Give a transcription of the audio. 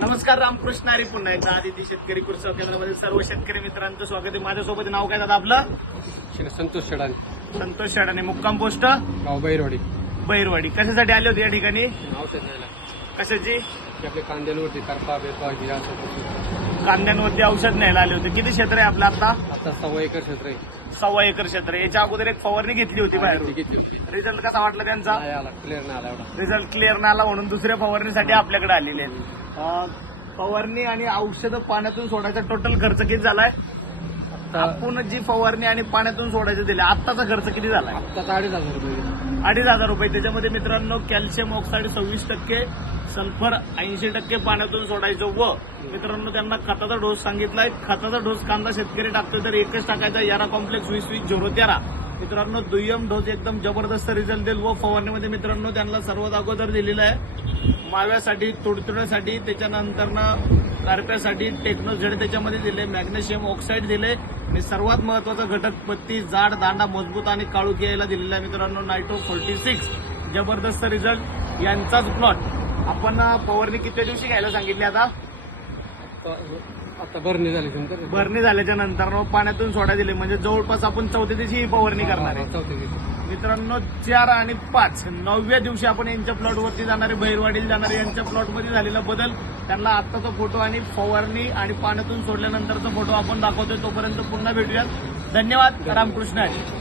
नमस्कार, रामकृष्ण हरी. पुन्हा एकदा आदिती शेतकरी कृषी केंद्रामध्ये सर्व शेतकरी मित्रांचं स्वागत आहे. माझ्यासोबत नाव काय दादा आपलं? संतोष शेडाने. संतोष शेडाने. मुक्काम पोस्ट गाव बैरवाडी. बैरवाडी. कशासाठी आले होते या ठिकाणी? औषध द्यायला कशाची? आपल्या कांद्यांवरती करपा बेपा हे असं. कांद्यांवरती औषध न्यायला आले होते. किती क्षेत्र आहे आपलं आता? आता 1.25 एकर क्षेत्र आहे. 1.25 एकर क्षेत्र आहे. याच्या अगोदर एक फवारणी घेतली होती बाहेर. रिझल्ट कसा वाटला त्यांचा? नाही आला, क्लिअर नाही आला एवढा. रिझल्ट क्लिअर नाही आला म्हणून दुसऱ्या फवारणीसाठी आपल्याकडे आलेले आहेत. फवारणी आणि औषधं पाण्यातून सोडायचा टोटल खर्च किती झालाय? आता आपण जी फवारणी आणि पाण्यातून सोडायचं दिले आत्ताचा खर्च किती झालाय? आता 2,500 रुपये. 2,500 रुपये. त्याच्यामध्ये मित्रांनो कॅल्शियम ऑक्साईड 26%, सल्फर 80% पाण्यातून सोडायचं. व मित्रांनो त्यांना खताचा डोस सांगितलाय. खताचा डोस कांदा शेतकरी टाकतोय तर एकच टाकायचा, यारा कॉम्प्लेक्स 20-20-013. मित्रांनो दुय्यम डोस एकदम जबरदस्त रिझल्ट देईल. व फवारणीमध्ये मित्रांनो त्यांना सर्वात अगोदर दिलेला आहे माव्यासाठी, तुडतुड्यासाठी, त्याच्यानंतर कारप्यासाठी टेक्नोझेड त्याच्यामध्ये दिले, मॅग्नेशियम ऑक्साईड दिले आणि सर्वात महत्वाचा घटक पत्ती जाड, दांडा मजबूत आणि काळुकी यायला दिलेला आहे मित्रांनो. नायट्रो 46 जबरदस्त रिझल्ट यांचाच प्लॉट. आपण फवारणी किती दिवशी घ्यायला सांगितली? आता भरणी झाली नंतर भरणी झाल्याच्या नंतर पाण्यातून सोडा दिले, म्हणजे जवळपास आपण 4थ्या दिवशी ही फवारणी करणार आहे. 4थ्या दिवशी मित्रांनो 4 आणि 5 9व्या दिवशी आपण यांच्या प्लॉटवरती जाणारे, बैरवाडीला जाणारे, यांच्या प्लॉटमध्ये झालेला बदल, त्यांना आत्ताचा फोटो आणि फवारणी आणि पाण्यातून सोडल्यानंतरचा फोटो आपण दाखवतोय. तोपर्यंत पुन्हा भेटूयात. धन्यवाद. रामकृष्ण हरी.